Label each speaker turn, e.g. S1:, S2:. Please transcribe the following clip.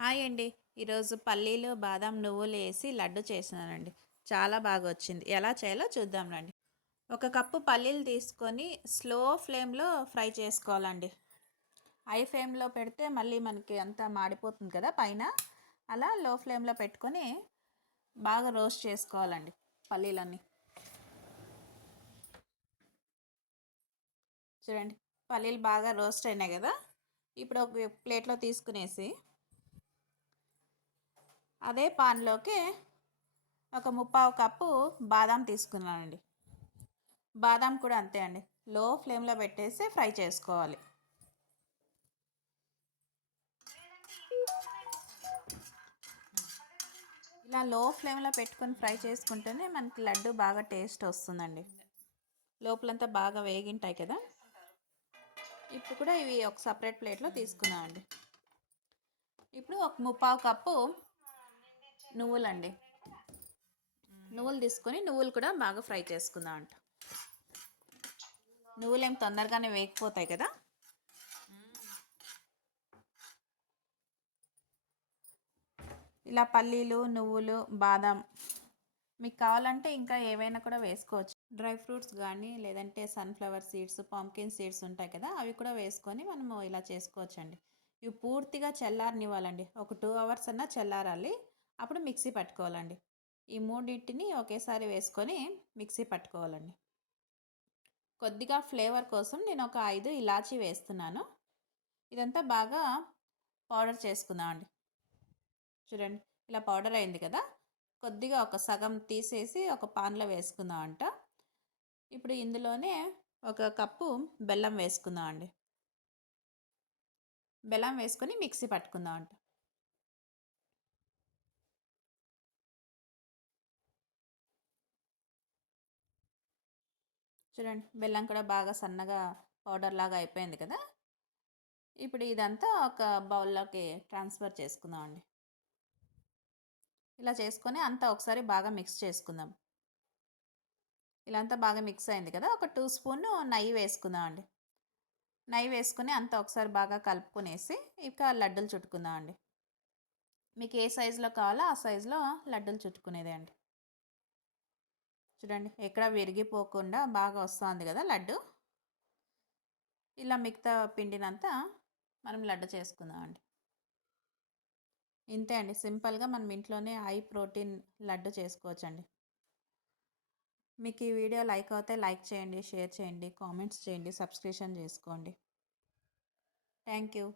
S1: Hi అండి ఈరోజు పల్లీలు బాదం నువ్వులు వేసి లడ్డు చేసినానండి. చాలా బాగా వచ్చింది ఎలా చేయాలో చూద్దాం రండి ఒక కప్పు పల్లీలు తీసుకొని స్లో ఫ్లేమ్లో ఫ్రై చేసుకోవాలండి. హై ఫ్లేమ్లో పెడితే మళ్ళీ మనకి అంతా మాడిపోతుంది కదా పైన. అలా లో ఫ్లేమ్లో పెట్టుకొని బాగా రోస్ట్ చేసుకోవాలండి పల్లీలన్నీ. చూడండి పల్లీలు బాగా రోస్ట్ అయినాయి కదా. ఇప్పుడు ఒక ప్లేట్లో తీసుకునేసి అదే పాన్లోకి ఒక ముప్పావు కప్పు బాదాం తీసుకున్నానండి. బాదాం కూడా అంతే అండి. లో ఫ్లేమ్లో పెట్టేసి ఫ్రై చేసుకోవాలి. ఇలా లో ఫ్లేమ్లో పెట్టుకొని ఫ్రై చేసుకుంటేనే మనకి లడ్డు బాగా టేస్ట్ వస్తుందండి. లోపలంతా బాగా వేగింటాయి కదా. ఇప్పుడు కూడా ఇవి ఒక సపరేట్ ప్లేట్లో తీసుకున్నామండి ఇప్పుడు ఒక ముప్పావు కప్పు నువ్వులండి. నువ్వులు తీసుకొని నువ్వులు కూడా బాగా ఫ్రై చేసుకుందాం అంట. నువ్వులు ఏం తొందరగానే వేగిపోతాయి కదా? ఇలా పల్లీలు నువ్వులు బాదం మీకు కావాలంటే ఇంకా ఏవైనా కూడా వేసుకోవచ్చు. డ్రై ఫ్రూట్స్ కానీ లేదంటే సన్ఫ్లవర్ సీడ్స్ పంకిన్ సీడ్స్ ఉంటాయి కదా అవి కూడా వేసుకొని మనము ఇలా చేసుకోవచ్చండి. ఇవి పూర్తిగా చల్లారనివ్వాలండి. ఒక టూ అవర్స్ అన్నా చల్లారాలి. అప్పుడు మిక్సీ పట్టుకోవాలండి. ఈ మూడింటిని ఒకేసారి వేసుకొని మిక్సీ పట్టుకోవాలండి. కొద్దిగా ఫ్లేవర్ కోసం నేను ఒక ఐదు ఇలాచీ వేస్తున్నాను. ఇదంతా బాగా పౌడర్ చేసుకుందామండి. చూడండి ఇలా పౌడర్ అయింది కదా? కొద్దిగా ఒక సగం తీసేసి ఒక పాన్లో వేసుకుందాం అంట ఇప్పుడు ఇందులోనే ఒక కప్పు బెల్లం వేసుకుందాం అండి బెల్లం వేసుకొని మిక్సీ పట్టుకుందాం అంట చూడండి. బెల్లం కూడా బాగా సన్నగా పౌడర్ లాగా అయిపోయింది కదా! ఇప్పుడు ఇదంతా ఒక బౌల్లోకి ట్రాన్స్ఫర్ చేసుకుందాం అండి ఇలా చేసుకొని అంతా ఒకసారి బాగా మిక్స్ చేసుకుందాం. ఇలా అంతా బాగా మిక్స్ అయింది కదా! ఒక టూ స్పూన్ నెయ్యి వేసుకుందాం అండి నెయ్యి వేసుకుని అంతా ఒకసారి బాగా కలుపుకునేసి ఇక లడ్డూలు చుట్టుకుందాం అండి మీకు ఏ సైజులో కావాలో ఆ సైజులో లడ్డూలు చుట్టుకునేదే అండి. చూడండి ఎక్కడ విరిగిపోకుండా బాగా వస్తుంది కదా లడ్డు. ఇలా మిగతా పిండినంతా మనం లడ్డు చేసుకుందామండి. ఇంతే అండి. సింపుల్గా మనం ఇంట్లోనే హై ప్రోటీన్ లడ్డు చేసుకోవచ్చండి. మీకు ఈ వీడియో లైక్ అవుతే లైక్ చేయండి షేర్ చేయండి కామెంట్స్ చేయండి సబ్స్క్రిప్షన్ చేసుకోండి. Thank you